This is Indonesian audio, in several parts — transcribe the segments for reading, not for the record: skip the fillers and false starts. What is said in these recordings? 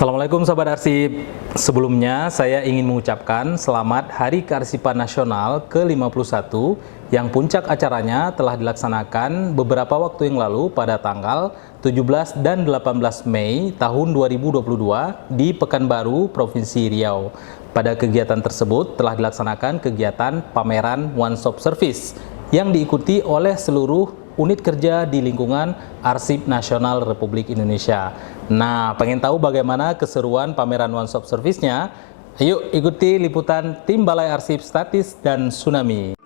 Assalamualaikum Sobat Arsip. Sebelumnya saya ingin mengucapkan selamat Hari Kearsipan Nasional ke-51 yang puncak acaranya telah dilaksanakan beberapa waktu yang lalu pada tanggal 17 dan 18 Mei tahun 2022 di Pekanbaru, Provinsi Riau. Pada kegiatan tersebut telah dilaksanakan kegiatan pameran One Stop Service yang diikuti oleh seluruh unit kerja di lingkungan Arsip Nasional Republik Indonesia. Nah, pengen tahu bagaimana keseruan pameran One Stop Service-nya? Yuk ikuti liputan tim Balai Arsip Statis dan Tsunami.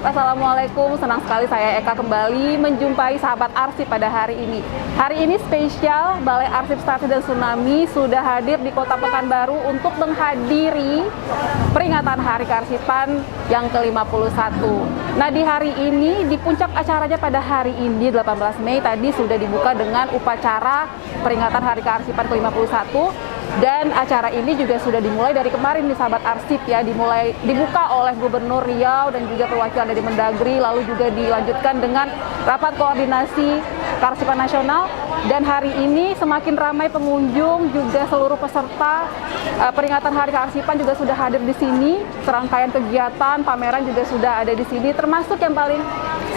Assalamualaikum, senang sekali saya Eka kembali menjumpai sahabat Arsip pada hari ini. Hari ini spesial, Balai Arsip Statis dan Tsunami sudah hadir di Kota Pekanbaru untuk menghadiri peringatan Hari Kearsipan yang ke-51. Nah, di hari ini, di puncak acaranya pada hari ini, 18 Mei tadi sudah dibuka dengan upacara peringatan Hari Kearsipan ke-51. Dan acara ini juga sudah dimulai dari kemarin nih sahabat Arsip ya, dibuka oleh Gubernur Riau dan juga perwakilan dari Mendagri, lalu juga dilanjutkan dengan rapat koordinasi Kearsipan Nasional. Dan hari ini semakin ramai pengunjung, juga seluruh peserta peringatan Hari Kearsipan juga sudah hadir di sini. Serangkaian kegiatan, pameran juga sudah ada di sini, termasuk yang paling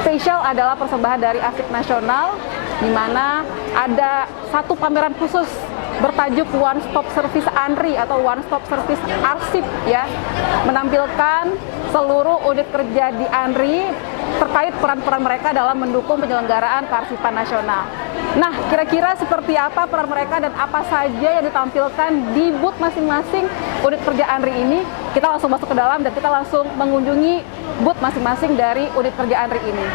spesial adalah persembahan dari Arsip Nasional, di mana ada satu pameran khusus bertajuk One Stop Service ANRI atau One Stop Service Arsip ya, menampilkan seluruh unit kerja di ANRI terkait peran-peran mereka dalam mendukung penyelenggaraan Kearsipan Nasional. Nah, kira-kira seperti apa peran mereka dan apa saja yang ditampilkan di booth masing-masing unit kerja ANRI ini? Kita langsung masuk ke dalam dan kita langsung mengunjungi booth masing-masing dari unit kerja ANRI ini.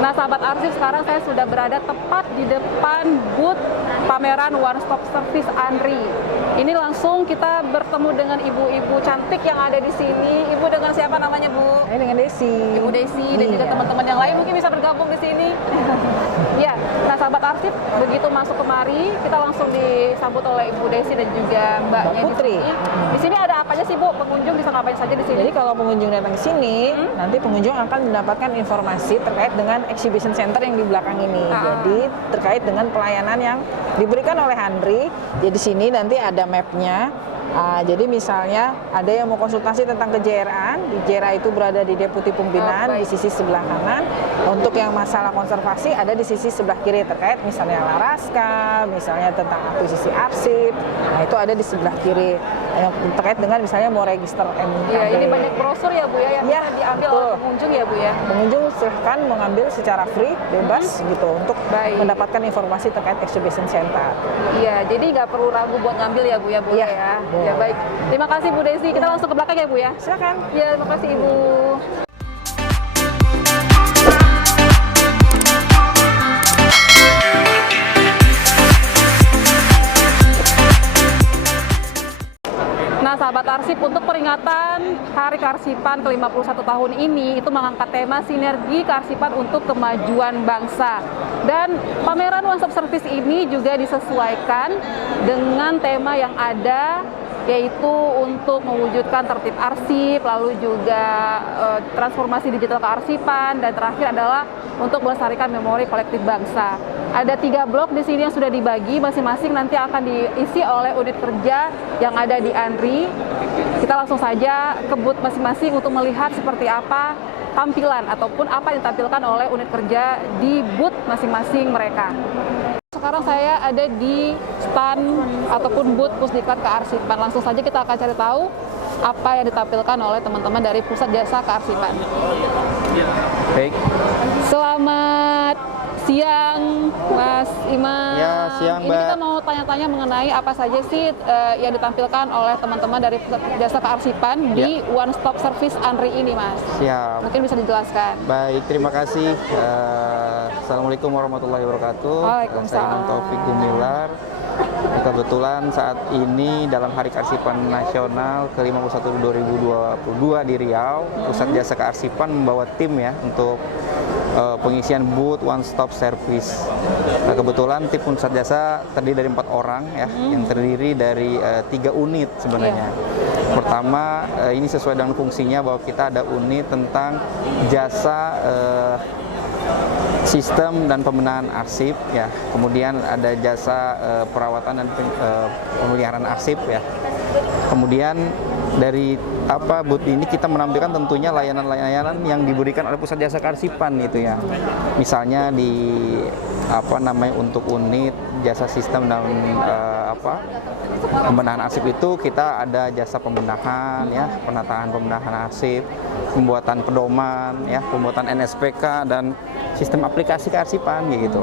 Nah, sahabat Arsip, sekarang saya sudah berada tepat di depan booth pameran One Stop Service ANRI. Ini langsung kita bertemu dengan ibu-ibu cantik yang ada di sini. Ibu dengan siapa namanya, Bu? Saya dengan Desi. Ibu Desi dan juga teman-teman yang lain mungkin bisa bergabung di sini. Ya, nah sahabat Arsip, begitu masuk kemari, kita langsung disambut oleh Ibu Desi dan juga Mbaknya Putri. Di sini ada apa aja sih, Bu? Pengunjung bisa ngapain saja di sini? Jadi kalau pengunjung datang ke sini, nanti pengunjung akan mendapatkan informasi terkait dengan exhibition center yang di belakang ini. Jadi terkait dengan pelayanan yang diberikan oleh ANRI. Jadi di sini nanti ada mapnya. Jadi misalnya ada yang mau konsultasi tentang keJRA-an, di JRA itu berada di Deputi Pembinaan di sisi sebelah kanan. Untuk yang masalah konservasi ada di sisi sebelah kiri terkait misalnya Laraska, misalnya tentang akuisisi arsip. Nah, itu ada di sebelah kiri. Yang terkait dengan misalnya mau register MKB. Ya, ini banyak brosur ya, Bu ya, yang bisa diambil oleh pengunjung ya, Bu ya. Pengunjung silahkan mengambil secara free, bebas gitu untuk mendapatkan informasi terkait exhibition center. Iya, jadi nggak perlu ragu buat ngambil ya, Bu ya, boleh ya. Ya baik, terima kasih Bu Desi. Kita langsung ke belakang ya, Bu ya. Silakan. Ya, terima kasih Ibu. Nah, sahabat Arsip, untuk peringatan Hari Kearsipan ke-51 tahun ini itu mengangkat tema sinergi kearsipan untuk kemajuan bangsa. Dan pameran One Stop Service ini juga disesuaikan dengan tema yang ada, yaitu untuk mewujudkan tertib arsip, lalu juga transformasi digital kearsipan, dan terakhir adalah untuk melestarikan memori kolektif bangsa. Ada 3 blok di sini yang sudah dibagi, masing-masing nanti akan diisi oleh unit kerja yang ada di ANRI. Kita langsung saja ke booth masing-masing untuk melihat seperti apa tampilan ataupun apa yang ditampilkan oleh unit kerja di booth masing-masing mereka. Sekarang saya ada di stand ataupun booth Pusdiklat Kearsipan. Langsung saja kita akan cari tahu apa yang ditampilkan oleh teman-teman dari Pusat Jasa Kearsipan. Baik. Selamat Siang, Mas Imam. Ya, siang, Ini Mbak. kita mau tanya-tanya mengenai apa saja sih yang ditampilkan oleh teman-teman dari Jasa Kearsipan di One Stop Service Andri ini, Mas. Siap. Mungkin bisa dijelaskan. Baik, terima kasih. Assalamualaikum warahmatullahi wabarakatuh. Waalaikumsalam. Saya Imam Taufik Gumilar. Kebetulan saat ini dalam Hari Kearsipan Nasional ke-51 2022 di Riau, Pusat Jasa Kearsipan membawa tim ya untuk pengisian booth One Stop Service. Nah, kebetulan tim Pusat Jasa terdiri dari 4 orang ya, yang terdiri dari 3 unit sebenarnya. Pertama, ini sesuai dengan fungsinya bahwa kita ada unit tentang jasa sistem dan pembenahan arsip ya, kemudian ada jasa perawatan dan pemeliharaan arsip ya. Kemudian dari booth ini kita menampilkan tentunya layanan-layanan yang diberikan oleh Pusat Jasa Kearsipan itu ya. Misalnya di untuk unit jasa sistem dan pembenahan arsip itu kita ada jasa pembenahan ya, penataan pembenahan arsip, pembuatan pedoman ya, pembuatan NSPK dan sistem aplikasi kearsipan gitu.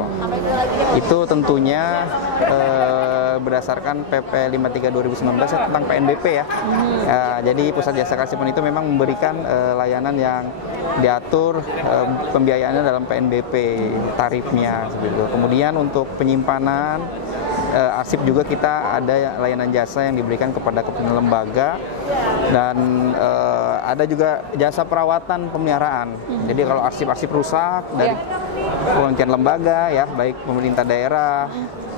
Itu tentunya berdasarkan PP 53 2019 tentang PNBP ya. Jadi Pusat Jasa Kearsipan itu memang memberikan layanan yang diatur pembiayaannya dalam PNBP, tarifnya seperti itu. Kemudian untuk penyimpanan arsip juga kita ada layanan jasa yang diberikan kepada kepentingan lembaga, dan ada juga jasa perawatan pemeliharaan. Jadi kalau arsip-arsip rusak dari kementerian lembaga ya, baik pemerintah daerah,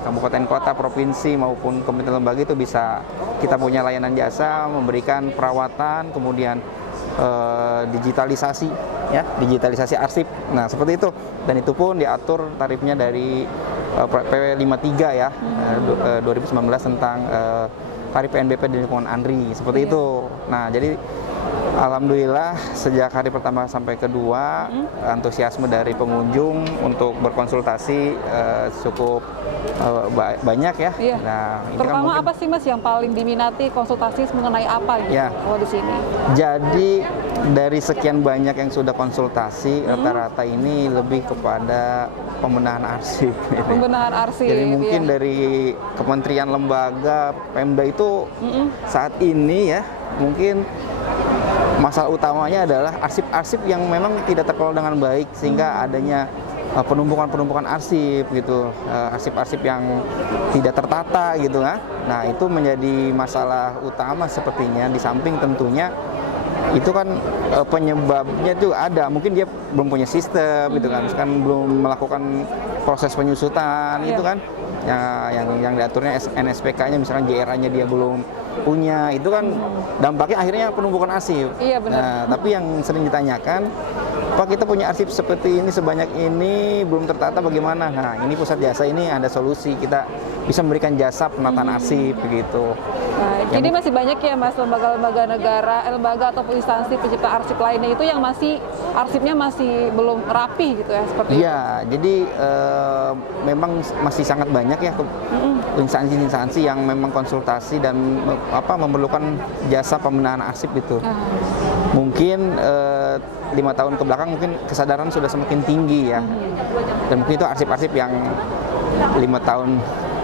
kabupaten kota, provinsi maupun kementerian lembaga, itu bisa kita punya layanan jasa memberikan perawatan, kemudian digitalisasi ya, digitalisasi arsip. Nah, seperti itu. Dan itu pun diatur tarifnya dari PP 53 ya, 2019 tentang tarif PNBP di lingkungan Andri, seperti itu. Nah, jadi alhamdulillah sejak hari pertama sampai kedua antusiasme dari pengunjung untuk berkonsultasi cukup banyak ya. Iya. Nah, ini terutama kan mungkin, apa sih Mas yang paling diminati, konsultasi mengenai apa gitu Ya. kalau di sini? jadi dari sekian banyak yang sudah konsultasi, rata-rata ini lebih kepada pembenahan arsip. Gitu. Pembenahan arsip. Jadi mungkin ya. dari kementerian lembaga, Pemda itu saat ini ya, mungkin masalah utamanya adalah arsip-arsip yang memang tidak terkelola dengan baik, sehingga adanya penumpukan arsip gitu, arsip-arsip yang tidak tertata gitu kan. Nah, itu menjadi masalah utama sepertinya, di samping tentunya itu kan penyebabnya tuh ada, mungkin dia belum punya sistem gitu kan, misalkan belum melakukan proses penyusutan itu kan, yang diaturnya NSPK-nya misalkan JRA-nya dia belum punya, itu kan dampaknya akhirnya penumpukan arsip. Iya, benar. Nah, tapi yang sering ditanyakan, Pak, kita punya arsip seperti ini, sebanyak ini, belum tertata bagaimana? Nah, ini Pusat Jasa ini ada solusi, kita bisa memberikan jasa penataan arsip begitu. Nah, jadi masih banyak ya Mas lembaga-lembaga negara, lembaga ataupun instansi pencipta arsip lainnya itu yang masih arsipnya masih belum rapi gitu ya, seperti itu. Iya, jadi memang masih sangat banyak ya instansi-instansi yang memang konsultasi dan memerlukan jasa pembenahan arsip itu. Mungkin 5 tahun ke belakang mungkin kesadaran sudah semakin tinggi ya, dan mungkin itu arsip-arsip yang 5 tahun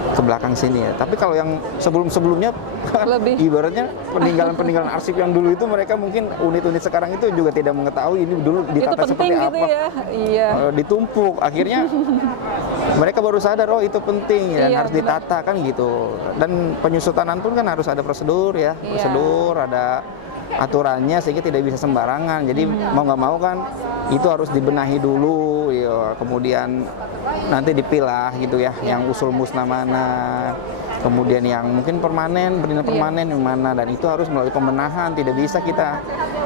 ke belakang sini ya. Tapi kalau yang sebelum-sebelumnya Lebih. ibaratnya peninggalan-peninggalan arsip yang dulu itu, mereka mungkin unit-unit sekarang itu juga tidak mengetahui ini dulu Itu ditata penting seperti gitu apa. ya. Iya. Ditumpuk, akhirnya mereka baru sadar, oh itu penting dan Iya, harus ditata kan gitu. Dan penyusutan pun kan harus ada prosedur ya, Iya. prosedur, ada aturannya, sehingga tidak bisa sembarangan. Jadi mau nggak mau kan itu harus dibenahi dulu ya, kemudian nanti dipilah gitu ya, yang usul musnah mana, kemudian yang mungkin permanen, bernilai permanen yang mana, dan itu harus melalui pembenahan, tidak bisa kita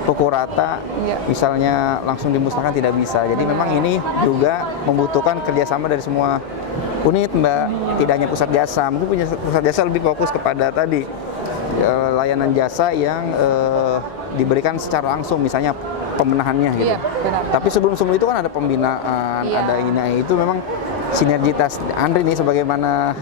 pukul rata, misalnya langsung dimusnahkan, tidak bisa. Jadi memang ini juga membutuhkan kerjasama dari semua unit, Mbak, tidak hanya Pusat Jasa. Mungkin Pusat Jasa lebih fokus kepada tadi layanan jasa yang diberikan secara langsung, misalnya pembenahannya gitu. Iya, benar. Tapi sebelum itu kan ada pembinaan, ada ini, itu memang sinergitas Andri nih sebagaimana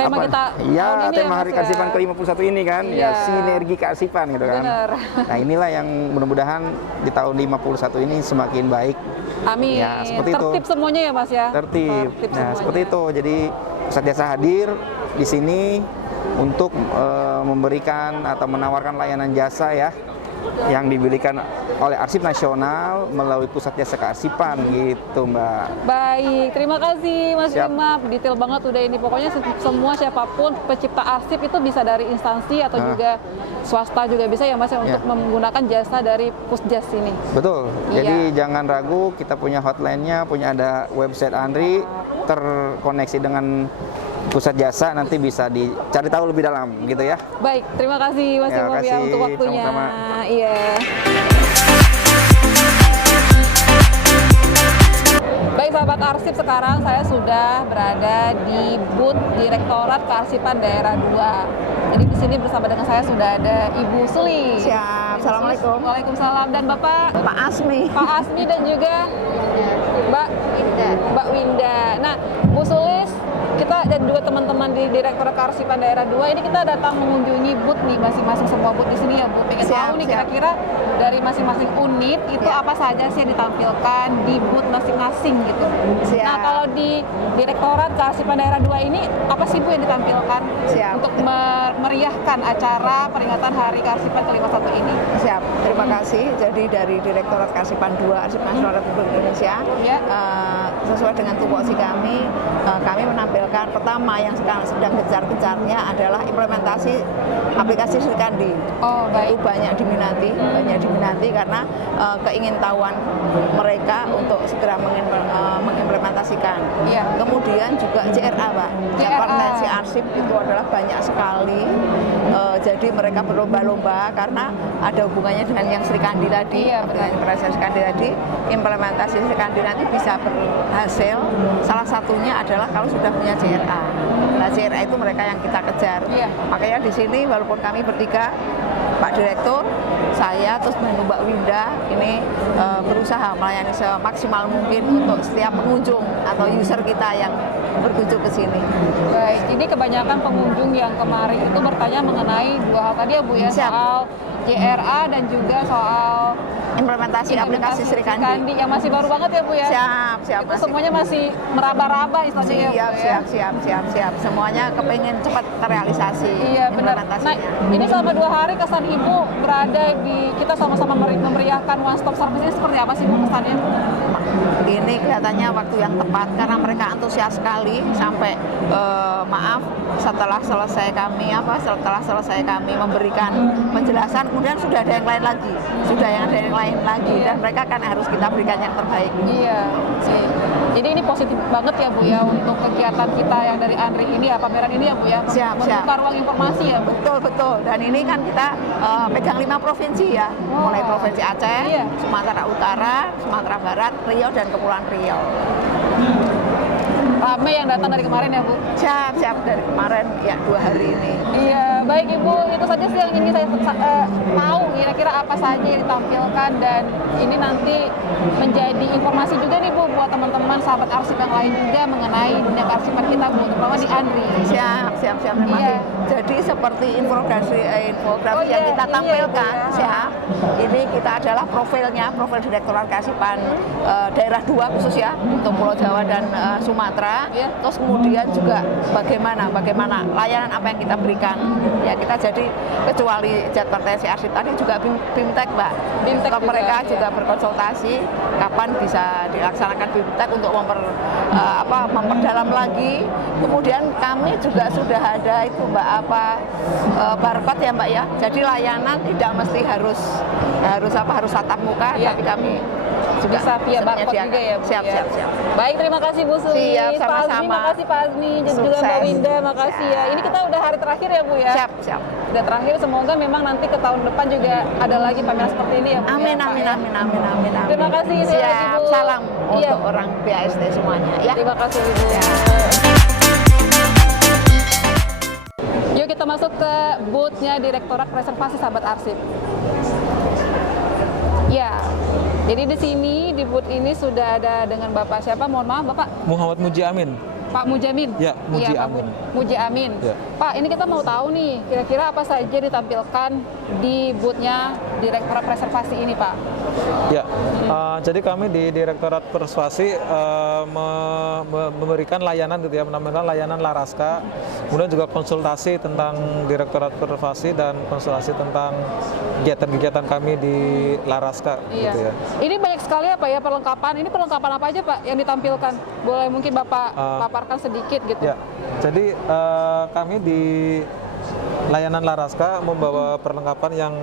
tema kita ya tahun ini tema Mas, Hari ya. Kearsipan ke-51 ini kan, Iya. ya sinergi kearsipan gitu kan. Bener. Nah inilah yang mudah-mudahan di tahun 51 ini semakin baik. Amin. Ya, seperti itu. Tertib semuanya ya Mas ya. Tertib. Nah semuanya. seperti itu. Jadi Pusat Jasa hadir di sini untuk memberikan atau menawarkan layanan jasa ya yang diberikan oleh Arsip Nasional melalui Pusat Jasa Kearsipan gitu Mbak. Baik, terima kasih Mas Siap. Imam. Detail banget udah ini. Pokoknya semua siapapun pencipta arsip itu bisa dari instansi atau juga swasta juga bisa ya Mas ya, untuk menggunakan jasa dari Pusjas ini. Betul. Iya. Jadi jangan ragu, kita punya hotline-nya, punya ada website Andri terkoneksi dengan Pusat Jasa, nanti bisa dicari tahu lebih dalam gitu ya. Baik, terima kasih Mas Ya, Imam ya kasih. untuk waktunya. Sama-sama. Iya. Baik sahabat arsip, sekarang saya sudah berada di booth Direktorat Kearsipan Daerah 2. Jadi di sini bersama dengan saya sudah ada Ibu Suli. Siap. Assalamualaikum. Waalaikumsalam, dan Bapak Pak Asmi. Pak Asmi dan juga Mbak Winda. Nah, Bu Sulis, kita dan juga teman-teman di Direktorat Kearsipan Daerah 2 ini kita datang mengunjungi booth nih, masing-masing semua booth di sini ya Bu. Pengen Siap, tahu nih siap. kira-kira dari masing-masing unit itu apa saja sih yang ditampilkan di booth masing-masing gitu. Siap. Nah, kalau di Direktorat Kearsipan Daerah 2 ini apa sih Bu yang ditampilkan Siap. untuk meriahkan acara peringatan Hari Kearsipan ke-51 ini? Siap, terima kasih. Jadi dari Direktorat Kearsipan 2 Arsip Nasional Republik Indonesia, Ya. sesuai dengan tupoksi kami menampilkan pertama yang sekarang sedang gencar-gencarnya adalah implementasi aplikasi Srikandi. Oh, Itu baik. banyak diminati karena keingintahuan mereka untuk segera mengimplementasikan. Iya. Kemudian juga JRA, Pak. JRA. Kompetensi arsip itu adalah banyak sekali. Jadi mereka berlomba-lomba karena ada hubungannya dengan yang Srikandi tadi. Iya, benar. Dengan implementasi Srikandi tadi, implementasi Srikandi nanti bisa berhasil. Salah satunya adalah kalau sudah punya JRA. Nah, JRA itu mereka yang kita kejar. Iya. Makanya di sini walaupun kami bertiga, Pak Direktur, saya, terus Mbak Winda ini berusaha melayani semaksimal mungkin untuk setiap pengunjung atau user kita yang berkunjung ke sini. Baik, ini kebanyakan pengunjung yang kemarin itu bertanya mengenai dua hal tadi ya Bu ya, Siap. soal JRA dan juga soal Implementasi aplikasi Srikandi. yang masih baru banget ya Bu ya. Siap, Itu masih. semuanya masih meraba-raba istilahnya ya Bu ya. Siap. Semuanya kepengen cepat terrealisasi Iya benar. Nah, implementasinya. ini selama 2 hari kesan Ibu berada di kita sama-sama memeriahkan one stop service ini seperti apa sih Bu kesannya? Ini kelihatannya waktu yang tepat karena mereka antusias sekali sampai maaf setelah selesai kami memberikan penjelasan, kemudian sudah ada yang lain lagi, dan mereka kan harus kita berikan yang terbaik. Iya sih. Jadi ini positif banget ya Bu ya untuk kegiatan kita yang dari Andri ini ya, pameran ini ya Bu ya. Siap. Membuka ruang informasi ya Bu. Betul. Dan ini kan kita pegang 5 provinsi ya, Wah. mulai provinsi Aceh, Iya. Sumatera Utara, Sumatera Barat, Riau dan Kepulauan Riau. Ramai yang datang dari kemarin ya Bu. Siap dari kemarin ya 2 hari ini. Iya, baik Ibu, itu saja sih yang ingin saya tahu kira-kira apa saja yang ditampilkan, dan ini nanti menjadi informasi juga nih Bu buat teman-teman sahabat arsip yang lain juga mengenai dunia kearsipan kita Bu, terutama di Andri. Siap. Terima Iya. kasih. Jadi seperti infografi Oh, yang iya, kita ini ya, tampilkan, Bu, ya. siap. Ini kita adalah profil Direktorat Kearsipan Daerah 2 khusus ya untuk Pulau Jawa dan Sumatera. Iya. Terus kemudian juga bagaimana layanan apa yang kita berikan. Ya kita jadi kecuali jadwal TSI Arsip tadi juga BIMTEK, Mbak. BIMTEK Ke juga, mereka iya. juga berkonsultasi kapan bisa dilaksanakan BIMTEK untuk memperdalam lagi. Kemudian kami juga sudah ada itu Mbak barcode ya Mbak ya. Jadi layanan tidak mesti harus tatap muka, Iya. tapi kami juga Bisa via barcode menyediakan. juga ya Bu. Siap. ya. Baik, terima kasih Bu Suli. Siap, Pak Azmi, sama-sama. makasih Pak Azmi, dan juga Mbak Sukses. Winda, makasih ya. Ini kita udah hari terakhir ya Bu ya. Siap. Udah terakhir, semoga memang nanti ke tahun depan juga ada lagi pameran seperti ini ya Bu. Amin. ya, Pak, ya. Terima kasih, sekali lagi, Siap. Bu. Salam Iya. untuk orang BASD semuanya ya. Terima kasih Ibu. Ya. Yuk kita masuk ke booth-nya Direktorat Preservasi Sahabat Arsip. Ya, jadi di sini di booth ini sudah ada dengan Bapak siapa? Mohon maaf Bapak. Muhammad Muji Amin. Pak Mujamin. Ya, Muji Pak Amin. Muji Amin. Ya. Pak, ini kita mau tahu nih, kira-kira apa saja ditampilkan di booth-nya Direktorat Preservasi ini, Pak? Ya, jadi kami di Direktorat Persuasi memberikan layanan gitu ya, menampilkan layanan Laraska, kemudian juga konsultasi tentang Direktorat Persuasi dan konsultasi tentang kegiatan-kegiatan kami di Laraska. Iya. Gitu ya. Ini banyak sekali apa ya perlengkapan? Ini perlengkapan apa aja, Pak, yang ditampilkan? Boleh mungkin Bapak paparkan sedikit gitu. Ya, jadi kami di layanan Laraska membawa perlengkapan yang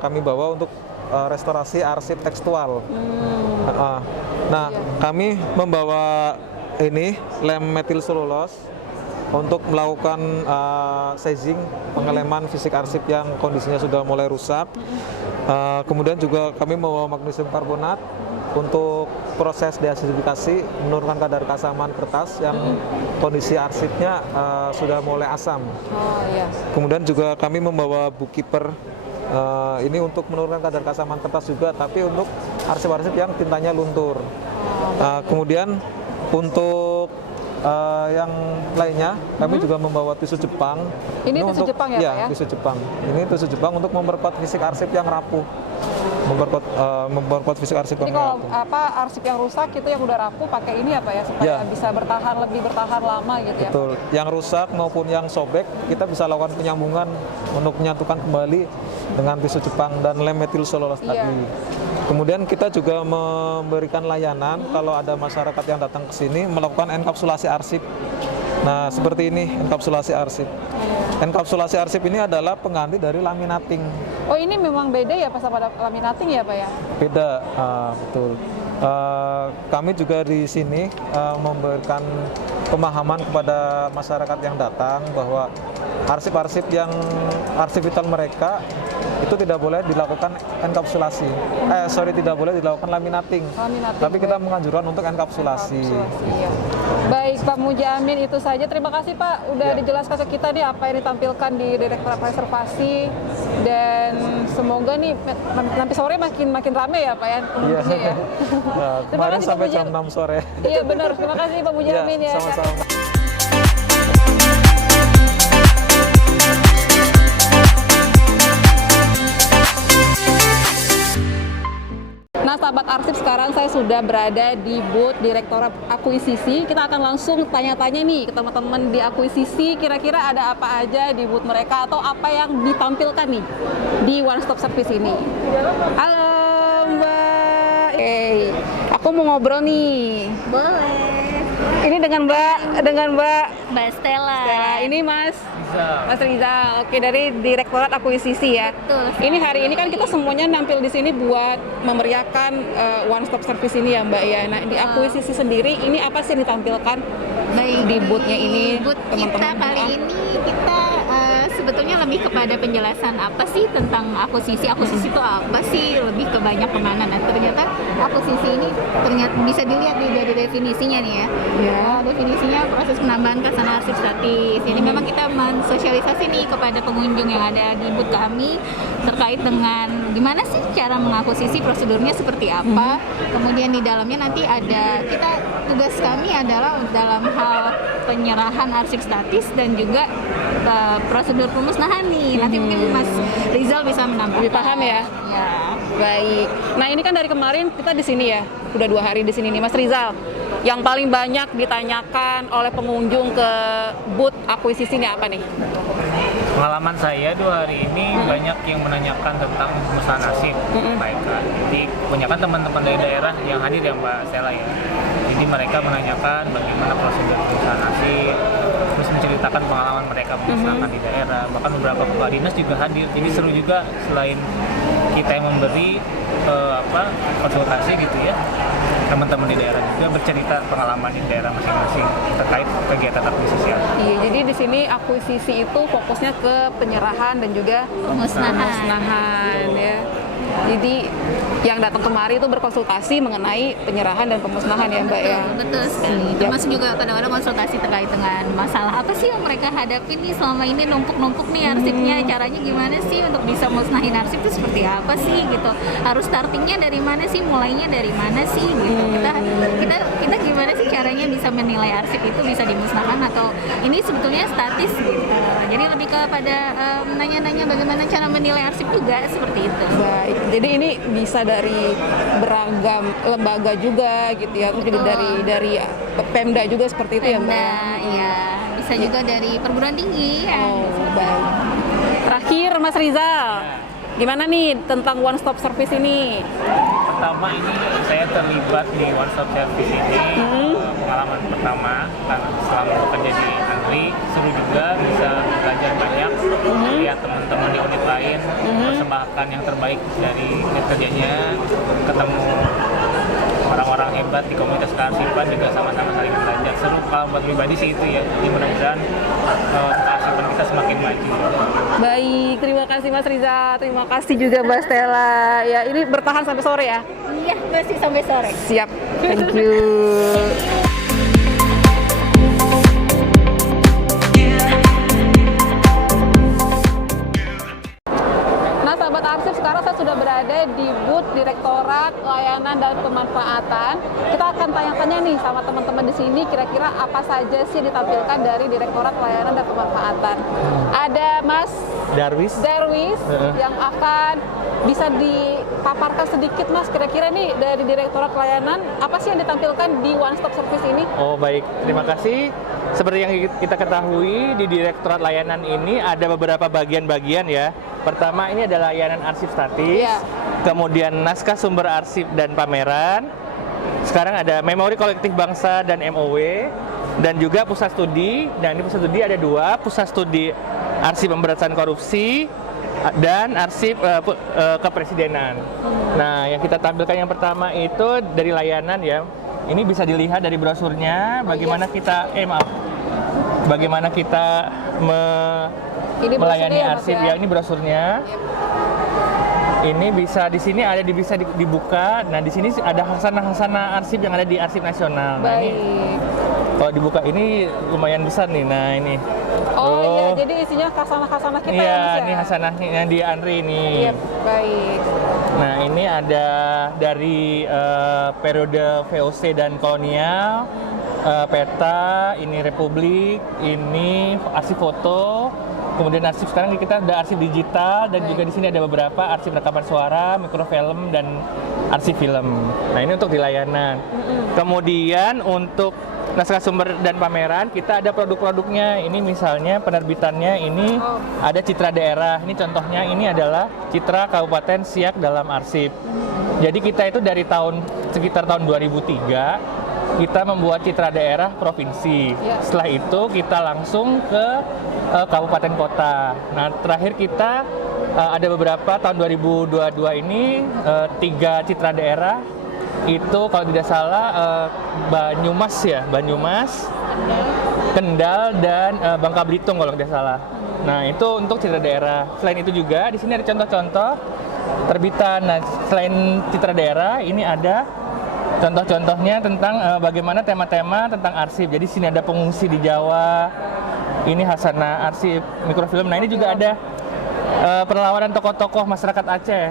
kami bawa untuk restorasi arsip tekstual. Nah, kami membawa ini lem metil selulos untuk melakukan sizing, pengeleman fisik arsip yang kondisinya sudah mulai rusak. Kemudian juga kami membawa magnesium karbonat untuk proses deasidifikasi, menurunkan kadar keasaman kertas yang kondisi arsipnya sudah mulai asam. Oh iya. Kemudian juga kami membawa bookkeeper ini untuk menurunkan kadar keasaman kertas juga, tapi untuk arsip-arsip yang tintanya luntur. Kemudian untuk yang lainnya, kami juga membawa tisu Jepang. Ini tisu untuk, Jepang ya, Pak ya? Tisu Jepang. Ini tisu Jepang untuk memperkuat fisik arsip yang rapuh. Memperkuat fisik arsip Jadi yang kalau rapuh. arsip yang rusak itu yang udah rapuh pakai ini apa ya supaya bisa lebih bertahan lama gitu ya. Betul. Yang rusak maupun yang sobek kita bisa lakukan penyambungan untuk menyatukan kembali dengan tisu Jepang dan lem metil selulos tadi. Kemudian kita juga memberikan layanan kalau ada masyarakat yang datang ke sini melakukan enkapsulasi arsip. Nah, seperti ini enkapsulasi arsip. Enkapsulasi arsip ini adalah pengganti dari laminating. Oh, ini memang beda ya pas sama laminating ya, Pak ya? Beda, betul. Kami juga di sini memberikan pemahaman kepada masyarakat yang datang bahwa arsip-arsip vital mereka itu tidak boleh dilakukan enkapsulasi. Tidak boleh dilakukan laminating. Tapi kita menganjurkan untuk enkapsulasi. Iya. Baik, Pak Mujamin, itu saja. Terima kasih, Pak, udah dijelaskan ke kita nih apa yang ditampilkan di Direktorat Preservasi, dan semoga nih nanti sore makin rame ya, Pak ya pengunjungnya ya. Kemarin sampai jam 6 sore. Iya benar. Terima kasih Pak Mujamin ya. Sama-sama. Nah, sahabat arsip, sekarang saya sudah berada di booth Direktorat Akuisisi. Kita akan langsung tanya-tanya nih ke teman-teman di akuisisi, kira-kira ada apa aja di booth mereka atau apa yang ditampilkan nih di One Stop Service ini. Halo Mbak, aku mau ngobrol nih. Boleh. Ini dengan Mbak Stella. Ini Mas Rizal. Oke, dari Direktorat Akuisisi ya. Betul. Ini hari ini kan kita semuanya nampil di sini buat memeriahkan One Stop Service ini ya, Mbak ya. Nah, di akuisisi sendiri ini apa sih yang ditampilkan di booth-nya ini? Booth kita kali ini kita sebetulnya lebih kepada penjelasan apa sih tentang akuisisi. Akuisisi itu apa sih? Lebih ke banyak kemana. Nah, ternyata akuisisi ini bisa dilihat dari definisinya nih ya. Definisinya proses penambahan kesan arsip statis. Jadi memang kita mensosialisasi nih kepada pengunjung yang ada di booth kami terkait dengan gimana sih cara mengakuisisi, prosedurnya seperti apa. Kemudian di dalamnya nanti ada tugas kami adalah dalam hal penyerahan arsip statis dan juga prosedur pemusnahan nih. Nanti mungkin Mas Rizal bisa menambahkan. Lebih paham ya? Ya. Baik. Nah, ini kan dari kemarin kita di sini ya. Udah 2 hari di sini nih, Mas Rizal. Yang paling banyak ditanyakan oleh pengunjung ke booth akuisisi ini apa nih? Pengalaman saya 2 hari ini banyak yang menanyakan tentang pemesanan arsip, baik kan. Jadi kebanyakan teman-teman dari daerah yang hadir ya Mbak Stella ya. Jadi mereka menanyakan bagaimana prosedur pemesanan arsip, terus menceritakan pengalaman mereka pemesanan di daerah. Bahkan beberapa kepala dinas juga hadir. Jadi seru juga selain kita yang memberi konsultasi gitu ya. Teman-teman di daerah juga bercerita pengalaman di daerah masing-masing terkait kegiatan akuisisi. Iya, jadi di sini akuisisi itu fokusnya ke penyerahan dan juga Pemusnahan ya. Jadi yang datang kemari itu berkonsultasi mengenai penyerahan dan pemusnahan ya Mbak ya. Betul sekali. Termasuk juga kadang-kadang konsultasi terkait dengan masalah apa sih yang mereka hadapi nih selama ini, numpuk-numpuk nih arsipnya, caranya gimana sih untuk bisa musnahin arsip itu seperti apa sih gitu. Harus startingnya dari mana sih, mulainya dari mana sih gitu. Kita gimana sih caranya bisa menilai arsip itu bisa dimusnahkan atau ini sebetulnya statis gitu. Jadi lebih kepada nanya-nanya bagaimana cara menilai arsip juga seperti itu. Baik, jadi ini bisa dari beragam lembaga juga gitu ya, terus juga dari Pemda juga seperti itu ya Mbak ya? Iya, bisa juga dari perguruan tinggi ya. Oh, baik. Terakhir Mas Rizal, gimana nih tentang one stop service ini? Pertama ini saya terlibat di one stop service ini, pengalaman pertama karena selama bekerja di Andri, seru juga bisa belajar banyak, lihat teman-teman di unit lain persembahkan yang terbaik dari unit kerjanya, ketemu orang-orang hebat di komunitas kearsipan juga sama-sama saling belajar. Seru kalau buat pribadi sih itu ya, jadi mudah-mudahan kearsipan kita semakin maju. Baik, terima kasih Mas Rizal, terima kasih juga Mbak Stella. Ya, ini bertahan sampai sore ya? Iya, masih sampai sore. Siap, thank you. Nah, sahabat arsip, sekarang saya sudah berada di booth Direktorat Layanan dan Pemanfaatan. Kita akan tanya-tanya nih sama teman-teman di sini, kira-kira apa saja sih ditampilkan dari Direktorat Layanan dan Pemanfaatan. Ada Mas Darwis. Yang akan bisa dipaparkan sedikit Mas, kira-kira nih dari Direktorat Layanan apa sih yang ditampilkan di one stop service ini? Oh baik, terima kasih. Seperti yang kita ketahui di Direktorat Layanan ini ada beberapa bagian-bagian ya. Pertama ini ada layanan arsip statis, kemudian naskah sumber arsip dan pameran. Sekarang ada memori kolektif bangsa dan MOW, dan juga pusat studi. Dan di pusat studi ada dua, pusat studi arsip pemberantasan korupsi dan arsip kepresidenan. Nah, yang kita tampilkan yang pertama itu dari layanan ya. Ini bisa dilihat dari brosurnya bagaimana kita bagaimana kita melayani arsip ya. Ini brosurnya. Ini bisa di sini bisa dibuka. Nah, di sini ada hasanah-hasanah arsip yang ada di Arsip Nasional. Nah, ini kalau dibuka ini lumayan besar nih. Nah, ini. Iya, jadi isinya hasanah-hasanah kita ya, Mas ya? Ini hasanahnya di Andri ini. Iya, baik. Nah, ini ada dari periode VOC dan kolonial, peta, ini Republik, ini arsip foto, kemudian arsip sekarang kita ada arsip digital, dan juga di sini ada beberapa arsip rekaman suara, mikrofilm, dan arsip film. Nah, ini untuk di layanan. Kemudian untuk naskah sumber dan pameran kita ada produk-produknya. Ini misalnya penerbitannya ini ada citra daerah. Ini contohnya ini adalah citra Kabupaten Siak dalam arsip. Jadi kita itu dari sekitar tahun 2003 kita membuat citra daerah provinsi. Setelah itu kita langsung ke kabupaten kota. Nah, terakhir kita ada beberapa tahun 2022 ini 3 citra daerah. Itu kalau tidak salah Banyumas, Kendal, dan Bangka Belitung kalau tidak salah. Nah, itu untuk citra daerah. Selain itu juga di sini ada contoh-contoh terbitan. Nah, selain citra daerah, ini ada contoh-contohnya tentang bagaimana tema-tema tentang arsip. Jadi sini ada pengungsi di Jawa. Ini hasanah arsip mikrofilm. Nah, ini juga ada perlawanan tokoh-tokoh masyarakat Aceh.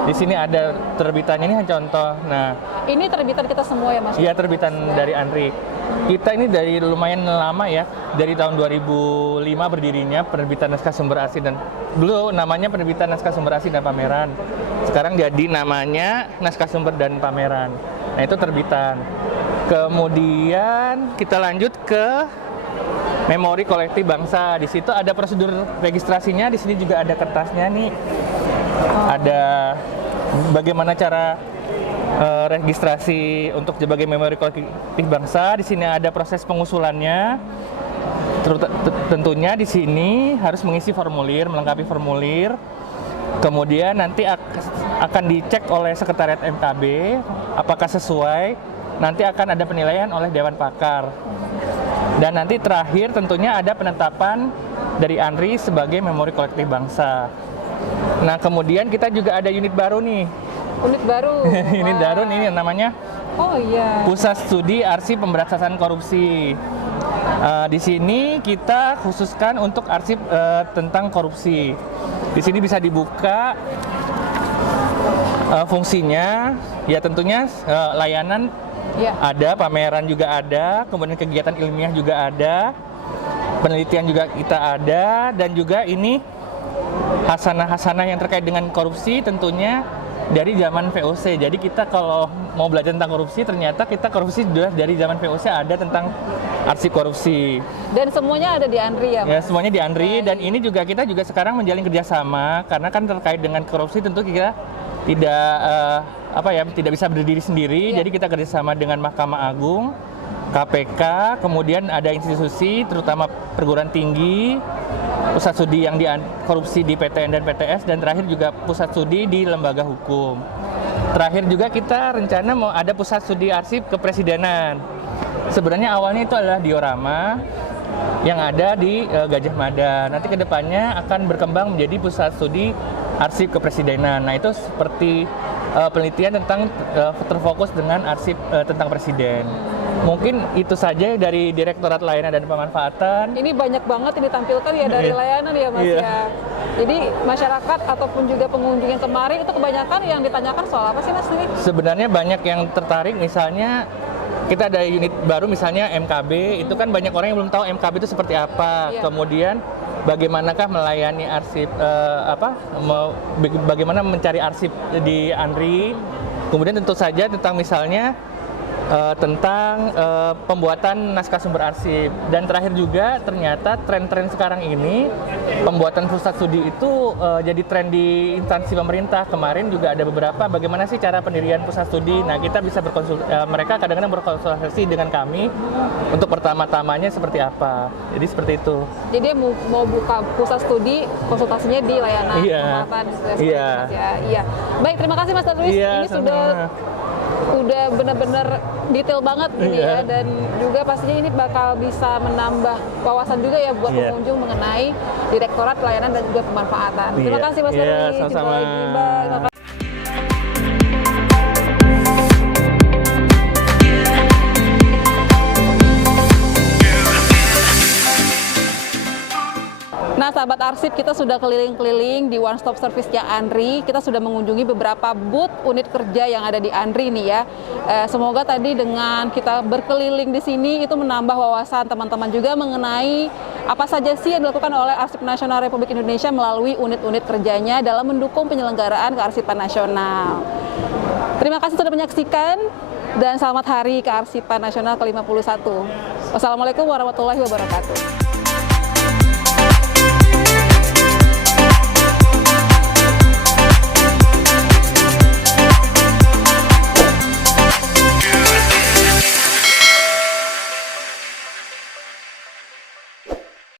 Di sini ada terbitannya, ini contoh. Nah, ini terbitan kita semua ya Mas? Iya, terbitan dari Andri. Kita ini dari lumayan lama ya, dari tahun 2005 berdirinya penerbitan naskah sumber arsip, dan dulu namanya penerbitan naskah sumber arsip dan pameran. Sekarang jadi namanya naskah sumber dan pameran. Nah, itu terbitan. Kemudian kita lanjut ke memori kolektif bangsa. Di situ ada prosedur registrasinya, di sini juga ada kertasnya nih. Ada bagaimana cara registrasi untuk sebagai memori kolektif bangsa. Di sini ada proses pengusulannya. Tentunya di sini harus mengisi formulir, melengkapi formulir. Kemudian nanti akan dicek oleh Sekretariat MKB apakah sesuai. Nanti akan ada penilaian oleh Dewan Pakar. Dan nanti terakhir tentunya ada penetapan dari Andri sebagai memori kolektif bangsa. Nah, kemudian kita juga ada unit baru nih. Unit baru. Unit Wah. baru ini yang namanya Oh iya. Pusat Studi Arsip Pemberantasan Korupsi. Di sini kita khususkan untuk arsip tentang korupsi. Di sini bisa dibuka fungsinya, ya tentunya layanan Ya. ada, pameran juga ada, kemudian kegiatan ilmiah juga ada, penelitian juga kita ada, dan juga ini hasanah-hasanah yang terkait dengan korupsi tentunya dari zaman VOC. Jadi kita kalau mau belajar tentang korupsi, ternyata kita korupsi sudah dari zaman VOC ada tentang arsip korupsi. Dan semuanya ada di Andri ya, Mas? Ya, semuanya di Andri, dan ini juga kita juga sekarang menjalin kerjasama karena kan terkait dengan korupsi tentu kita tidak bisa berdiri sendiri. Jadi kita kerjasama dengan Mahkamah Agung, KPK, kemudian ada institusi terutama perguruan tinggi, pusat studi yang korupsi di PTN dan PTS, dan terakhir juga pusat studi di lembaga hukum. Terakhir juga kita rencana mau ada pusat studi arsip kepresidenan. Sebenarnya awalnya itu adalah diorama yang ada di Gajah Mada. Nanti kedepannya akan berkembang menjadi pusat studi arsip kepresidenan. Nah, itu seperti penelitian tentang terfokus dengan arsip tentang presiden. Mungkin itu saja dari Direktorat Layanan dan Pemanfaatan. Ini banyak banget yang ditampilkan ya dari layanan ya, Mas Iya. ya. Jadi masyarakat ataupun juga pengunjung yang kemarin itu kebanyakan yang ditanyakan soal apa sih, Mas ini? Sebenarnya banyak yang tertarik, misalnya kita ada unit baru misalnya MKB, itu kan banyak orang yang belum tahu MKB itu seperti apa. Iya. Kemudian bagaimanakah melayani arsip bagaimana mencari arsip di Andri. Kemudian tentu saja tentang misalnya tentang pembuatan naskah sumber arsip. Dan terakhir juga ternyata tren-tren sekarang ini pembuatan pusat studi itu jadi tren di instansi pemerintah. Kemarin juga ada beberapa bagaimana sih cara pendirian pusat studi. Nah, kita bisa mereka kadang-kadang berkonsultasi dengan kami untuk pertama-tamanya seperti apa. Jadi seperti itu. Jadi dia mau buka pusat studi, konsultasinya di layanan Iya. Pemanfaatan. Seperti Iya. itu, Mas, ya. Iya. Baik, terima kasih Mas Darwis. Iya, Ini udah benar-benar detail banget ini Iya. ya, dan juga pastinya ini bakal bisa menambah wawasan juga ya buat Iya. pengunjung mengenai Direktorat Pelayanan dan juga Pemanfaatan. Terima Iya. kasih Mas Iya, Darwis. sama-sama. Jumpa lagi, Mbak. Terima kasih. Nah, sahabat arsip, kita sudah keliling-keliling di One Stop Service-nya Andri. Kita sudah mengunjungi beberapa booth unit kerja yang ada di Andri nih ya. Semoga tadi dengan kita berkeliling di sini itu menambah wawasan teman-teman juga mengenai apa saja sih yang dilakukan oleh Arsip Nasional Republik Indonesia melalui unit-unit kerjanya dalam mendukung penyelenggaraan kearsipan nasional. Terima kasih sudah menyaksikan dan selamat Hari Kearsipan Nasional ke-51. Wassalamualaikum warahmatullahi wabarakatuh.